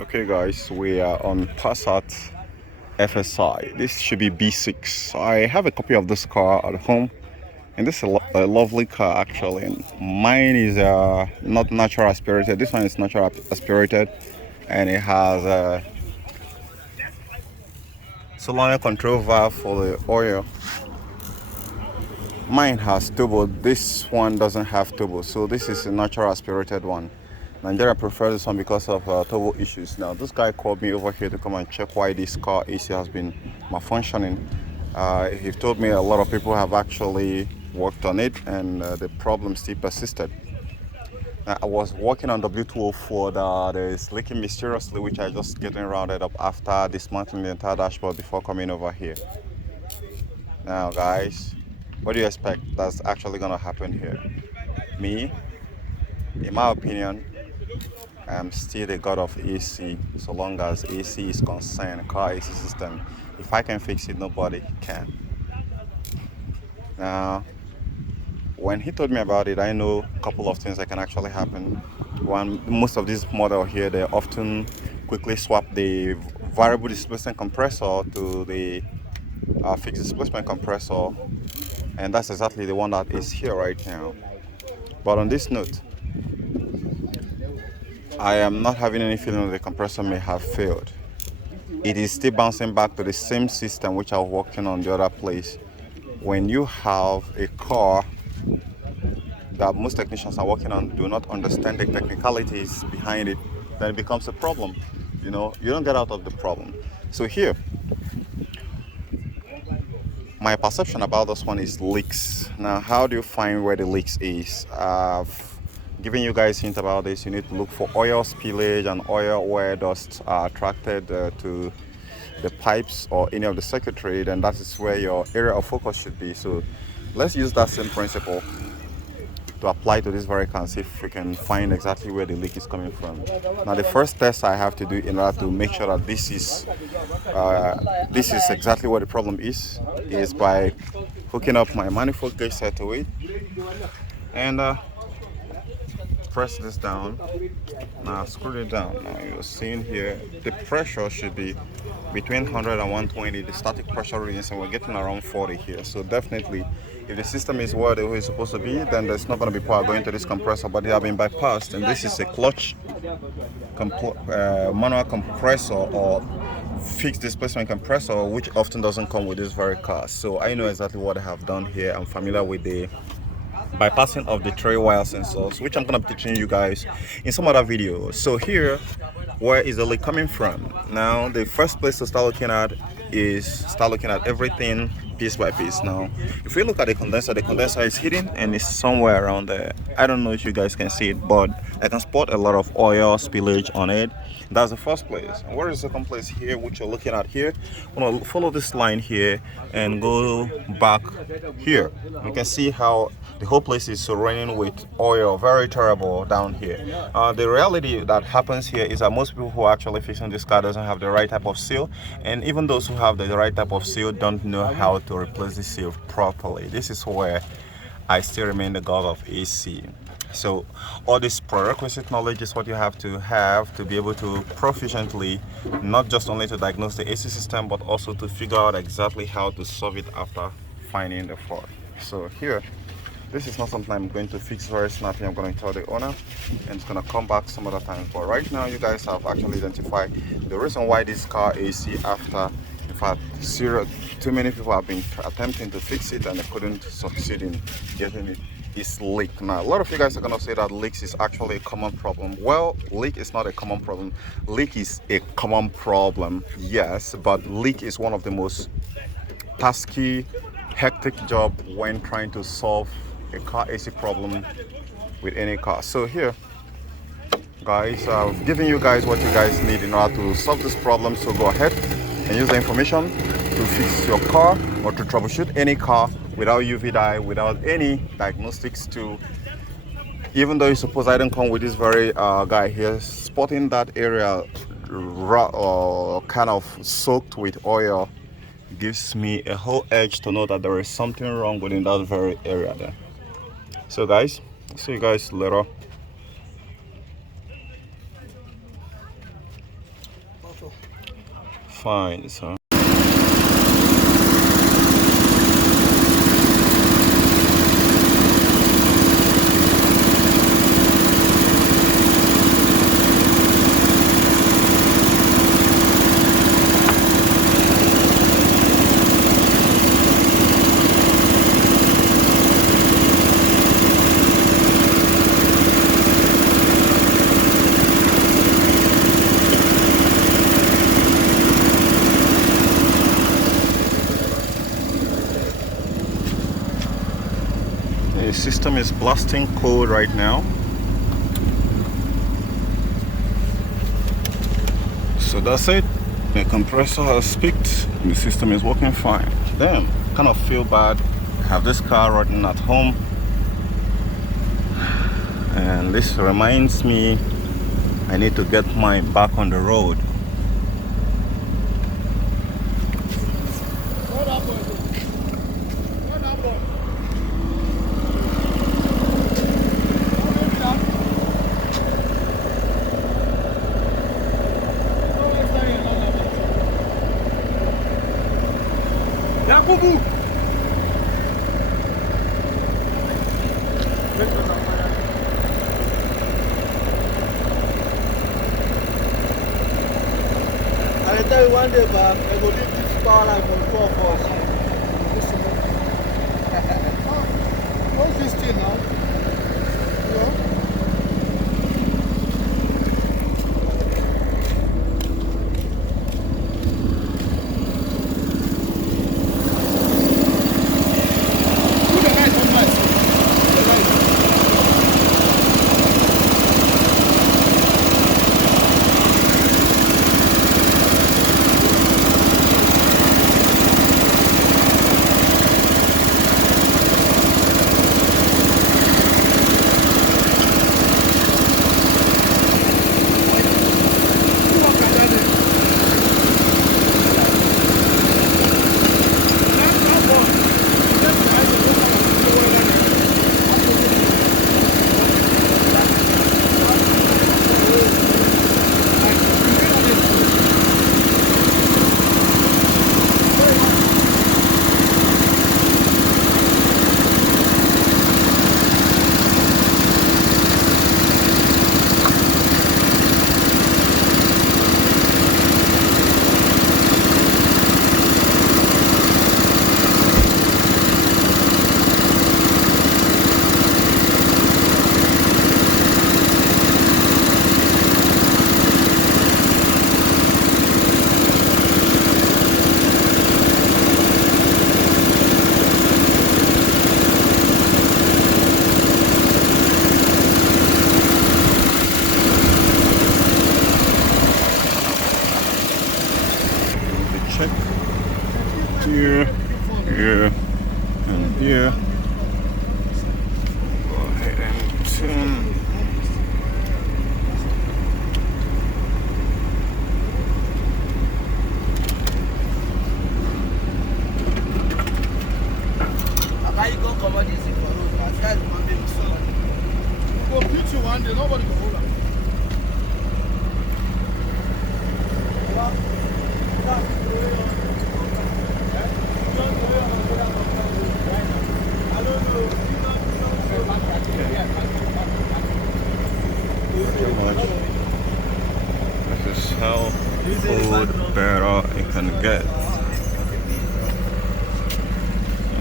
Okay guys, we are on Passat FSI. This should be B6. I have a copy of this car at home, and this is a lovely car actually. And mine is not natural aspirated. This one is natural aspirated, and it has a solenoid control valve for the oil. Mine has turbo. This one doesn't have turbo, so this is a natural aspirated one. Nigeria prefer this one because of turbo issues. Now, this guy called me over here to come and check why this car AC has been malfunctioning. He told me a lot of people have actually worked on it, and the problem still persisted. Now, I was working on W204 that is leaking mysteriously, which I just getting rounded up after dismantling the entire dashboard before coming over here. Now, guys, what do you expect that's actually gonna happen here? Me, in my opinion, I'm still the god of AC, so long as AC is concerned, car AC system. If I can fix it, nobody can. Now, when he told me about it, I know a couple of things that can actually happen. One, most of these model here, they often quickly swap the variable displacement compressor to the fixed displacement compressor, and that's exactly the one that is here right now. But on this note, I am not having any feeling that the compressor may have failed. It is still bouncing back to the same system which I was working on the other place. When you have a car that most technicians are working on do not understand the technicalities behind it, then it becomes a problem. You know, you don't get out of the problem. So here, my perception about this one is leaks. Now, how do you find where the leaks is? Giving you guys hint about this. You need to look for oil spillage and oil where dust are attracted to the pipes or any of the circuitry, then that is where your area of focus should be. So let's use that same principle to apply to this very car and see if we can find exactly where the leak is coming from. Now, the first test I have to do in order to make sure that this is exactly what the problem is by hooking up my manifold gauge set to it and press this down. Now screw it down. Now you're seeing here the pressure should be between 100 and 120, the static pressure readings, and we're getting around 40 here. So definitely, if the system is where it's supposed to be, then there's not going to be power going to this compressor, but they have been bypassed. And this is a clutch manual compressor or fixed displacement compressor, which often doesn't come with this very car. So I know exactly what I have done here. I'm familiar with the bypassing of the 3-wire sensors, which I'm going to be teaching you guys in some other videos. So here, where is the leak coming from? Now, the first place to start looking at is everything piece by piece. Now, if we look at the condenser is hidden and it's somewhere around there. I don't know if you guys can see it, but I can spot a lot of oil spillage on it. That's the first place. And where is the second place here, which you're looking at here? I'm gonna follow this line here and go back here. You can see how the whole place is surrounding with oil, very terrible down here. The reality that happens here is that most people who are actually fixing this car doesn't have the right type of seal, and even those who have the right type of seal don't know how to replace the seal properly. This is where I still remain the god of AC. So all this prerequisite knowledge is what you have to be able to proficiently, not just only to diagnose the AC system, but also to figure out exactly how to solve it after finding the fault. So here, this is not something I'm going to fix very snappy. I'm going to tell the owner and it's going to come back some other time. But right now, you guys have actually identified the reason why this car AC, after, in fact, too many people have been attempting to fix it and they couldn't succeed in getting it. Is leak. Now, a lot of you guys are going to say that leaks is actually a common problem. Well, leak is not a common problem. Leak is a common problem, yes, but leak is one of the most tasky, hectic job when trying to solve a car AC problem with any car. So here, guys, I've given you guys what you guys need in order to solve this problem. So go ahead and use the information to fix your car or to troubleshoot any car without UV dye, without any diagnostics tool. Even though you suppose I don't come with this very guy here, spotting that area kind of soaked with oil gives me a whole edge to know that there is something wrong within that very area there. So guys, see you guys later. Fine, sir. The system is blasting code right now. So that's it. The compressor has peaked. The system is working fine. Damn, kind of feel bad. I have this car running at home. And this reminds me I need to get mine back on the road. Yakubu! I tell you one day back, I go leave this power line for 12 of us. What's this thing now? Yeah. Check here, here, and here. Go ahead and tune. How you go commodity for road? That's one day. Go beat you one day, nobody will hold up. Pretty much. This is how old better it can get.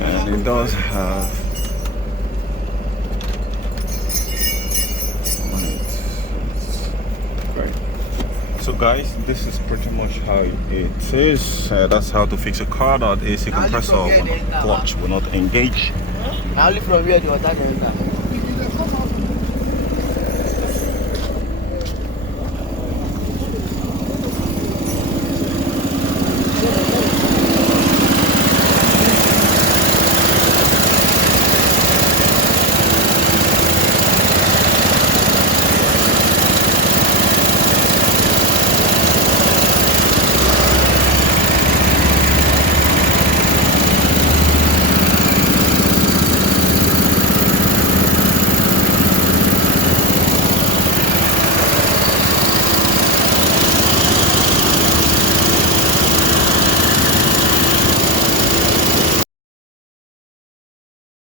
And it does have on it. Great. So guys, this is pretty much how it is. That's how to fix a car that AC compressor clutch will not engage. Only from where the water